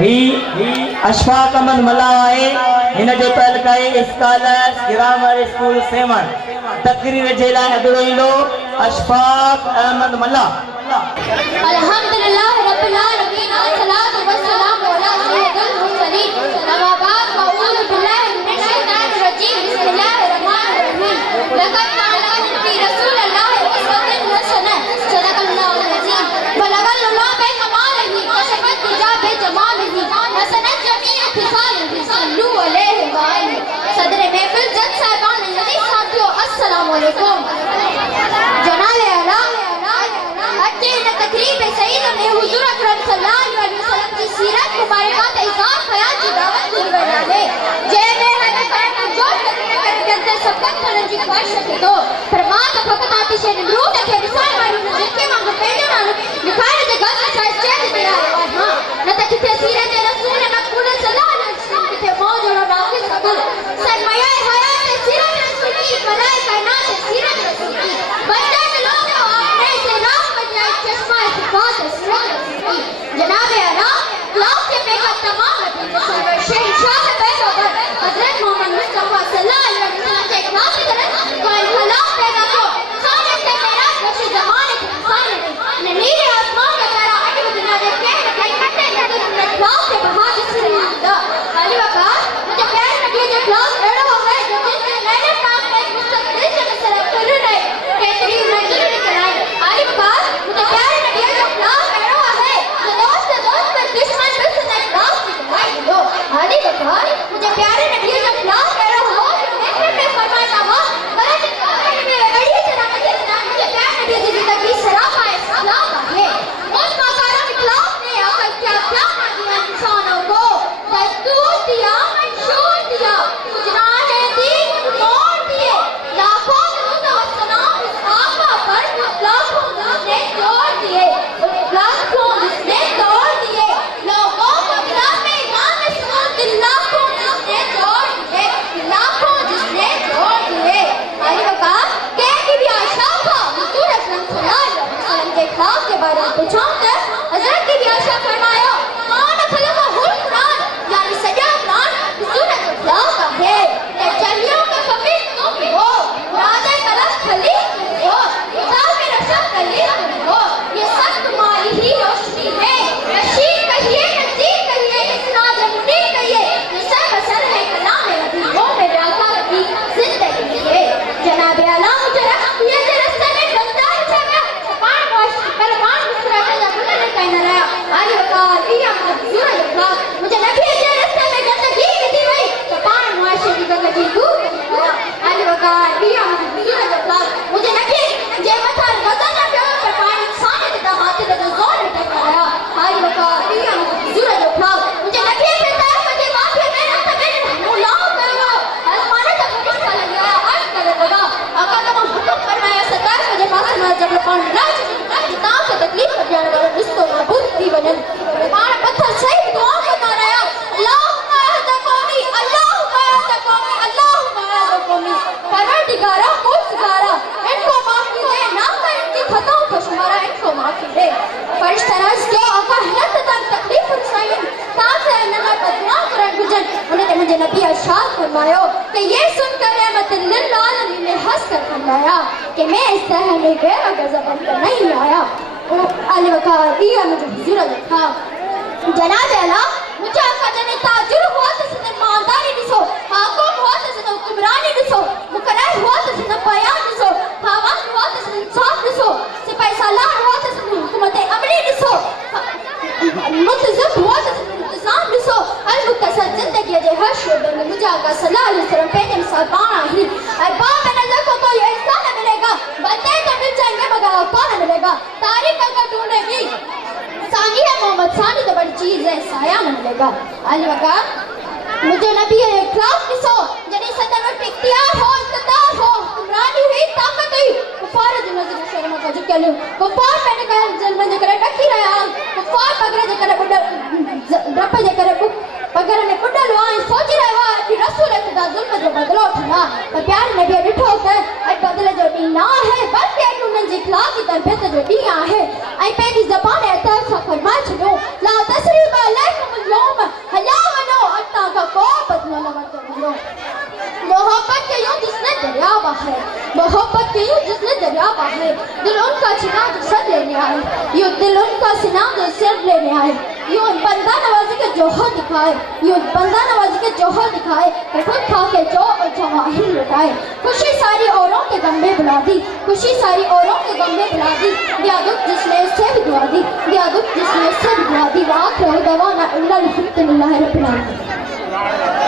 ही अशफाक अहमद मल्ला आहे हिन जो तालुक आहे स्कॉलर्स ग्रामर स्कूल सेवन तकरीर जे लाइ अॻिलो ईंदो अशफाक अहमद मल्ला अल्हम्दुलिल्लाह रब्बिल आलमीन अस्सलातु वस्सलामु अला सय्यिदिल मुरसलीन अम्मा बाद अऊज़ु बिल्लाहि मिनश शैतानिर रजीम बिस्मिल्लाहिर रहमानिर रहीम लक़द कान लकुम फी रसूलिल्लाहि उस्वतुन हसनह सदक़ल्लाहुल अज़ीम बलगल्लाहु बि कमालिही कशफत दुजा बि जमालिही हसनत जमीअ खिसालिही सल्लू अलैहि व आलिहि सदर महफिल जज साहिबान नज़ीर साथियो अस्सलामु अलैकुम जनाब आला अचे इन तकरीब सईद में हुजूर अकरम सल्लल्लाहु अलैहि वसल्लम की सीरत मुबारकात इज़ार हयात की दावत दी वञे जे में हमें करम जो तकरीब के अंदर सबक खणण जी ख्वाहिश रखे तो फरमात फकत आतिश नमरूद के मिसाल वाली जिनके वांग पंहिंजो नालो लिखाइण जे गल छा चेत दे आयो हां न त किथे सीरत रसूल मक़बूल सल्लल्लाहु अलैहि वसल्लम किथे मौज और नाक़िस अकल सरमाया हयात सीरत रसूल की मलाए कायनात सीरत रसूल की बंदे लोग आपने से राह बजाए चश्मा इस्बात जनाब आला लाख के बेहद तमाम शहंशाह पैगंबर हजरत मोहम्मद मुस्तफा सल्लल्लाहु अलैहि वसल्लम के इखलास की तरह कोई खलाफ पैदा को खाने से मेरा बख्श जमाने के इंसान ने नीले आसमान का तारा अट बदना दे के कई कटे नजर ने इखलास के बहार से मिलता अली वकार मुझे प्यार नबी के इखलास एड़ो है जो जिसने नैने पाक में मुस्तकिल से सर कर रहे केतरी मंजिल निकलाई अली वकार मुझे प्यार नबी के इखलास एड़ो है जो दोस्त पर दुश्मन दुश्मन इखलास की गवाही दो अली वकार मुझे प्यारे नबी के इखलास एड़ो हो मैं फरमाता हूं गलत में अड़ी चला मुझे प्यारे नबी की जिंदगी सरापा इस्लाम है उस मकाम इखलास ने आकर क्या क्या दिया इंसानों को दस्तूर दिया मंशूर दिया गुजराने दी मोड़ दिए लाखों दुरूद और सलाम उस आका पर लाखों उसने जोड़ दिए लाखों उसने तोड़ दिए लोगों को इस्लाम में इमाम इस्लाम के लाखों जिसने जोड़ दिए लाखों जिसने जोड़ दिए अली वकार कह की भी आशा था हुजूर अकरम सल्लल्लाहु अलैहि वसल्लम के खास के बारे में पूछा तो हजरत की भी आशा फरमाया कौन खलका हुल कुरान यानी सजा कुरान हुजूर अकरम का है तजल्लियों का कभी तुम हो मुरादे कलश खली हो किताब में रशद खली हो ये सब तुम्हारी ही रोशनी है रशीद कहिए नज़ीर कहिए इस्नाद मुनी कहिए ये सब असर है कलाम नबी वो मेरे आका की जिंदगी है जनाब आला मुझे ये रास्ते में गद्दार छाया पान वाश करमान मुस्कुराता या बुला ने कहना रहा अली वकार ये मुझे सूरज अखला मुझे नबी ये रास्ते में गंदगी की हुई तो पान वाश की गंदगी दूर अली वकार ये मुझे सूरज अखला मुझे नबी जे मथा गदा ना प्यार पर पान इंसान के दामाते का जोर निकल रहा अली वकार ये मुझे सूरज अखला मुझे नबी पे तार मुझे माथे में ना तबे मुलाओ करो आसमाने तक फरिश्ता लगा अर्ज कर लगा आका तुम हुक्म फरमाया सरकार मुझे पास ना जब पान राज किताब से तकलीफ कर जाने वाला रिश्तों में बुद्ध दी बनन पान पत्थर सही दुआ करना रहा अल्लाहुम्मा हदा कौमी परवरदिगारा मुस्तगारा इनको माफ की दे ना कर इनकी खताओं को शुमारा इनको माफ की दे फरिश्ता राज जो आका हिलत तक तकलीफ रसाई ताकि इन्हें बदनाम करन गुजन उन्हें मुझे नबी इरशाद फरमायो कि ये सुनकर रहमत लिल आलमीन ने हंस कर फरमाया कि मैं इस तरह में गैर गज़ब कर नहीं आया अली वकार ये मुझे हुजूर लिखा जनाब आला मुझे आका जने ताजुर हुआ तो सिर्फ ईमानदारी दिसो हाकुम हुआ तो सिर्फ हुक्मरानी दिसो मुकर्रर हुआ तो सिर्फ बयान दिसो हवास हुआ तो सिर्फ इंसाफ दिसो सिपाही सालार हुआ तो सिर्फ हुकूमत अमली दिसो मुतज़िब हुआ तो सिर्फ इंतजाम दिसो अल मुक्तसर जिंदगी जे हर शोबे में मुझे आका सल्लल्लाहु अलैहि वसल्लम पे मिसाल पाना ही अरबाब में नजर को कोई ऐसा न मिलेगा बंदे तो मिल जाएंगे मगर औका न मिलेगा तारीफ अगर ढूंढेगी सानी है मोहम्मद सानी तो बड़ी चीज है साया न मिलेगा अली वकार मुझे नबी इखलास दिसो जने सदर वक्त इख्तियार हो इख्तियार हो हुक्मरानी हुई ताकत हुई कुफार जो नजर शर्म का जो कहलो कुफार मैंने कहा जन्म जे करे टकी रहा कुफार पगरे जे करे बुड रप जे करे पगरे ने बुडलो आ सोच रहा है कि रसूल खुदा जुल्म जो बदलो उठना पर प्यार नबी डिठो के अज बदले जो डी ना है बल्कि उन्हनि जे इखलास की तरबियत जो डी आहे ऐं पंहिंजी ज़बान ऐं तर्फ़ सां फरमाए छॾियो ला तस्रीब अलैकुम محبت کے یوں جس نے دریا بہائے دل ان کا چھنا جو سر لینے آئے یوں دل ان کا سنا جو سر لینے آئے یوں ان بندہ نوازی کے جوہر دکھائے یوں بندہ نوازی کے جوہر دکھائے کہ خود کھا کے جو اور جواہر لٹائے خوشی ساری اوروں کے غم میں بلا دی خوشی ساری اوروں کے غم میں بلا دی دیا دکھ جس نے اس سے بھی دعا دی دیا دکھ جس نے اس سے بھی دعا دی وآخر دعوانا الحمدللہ رب العالمین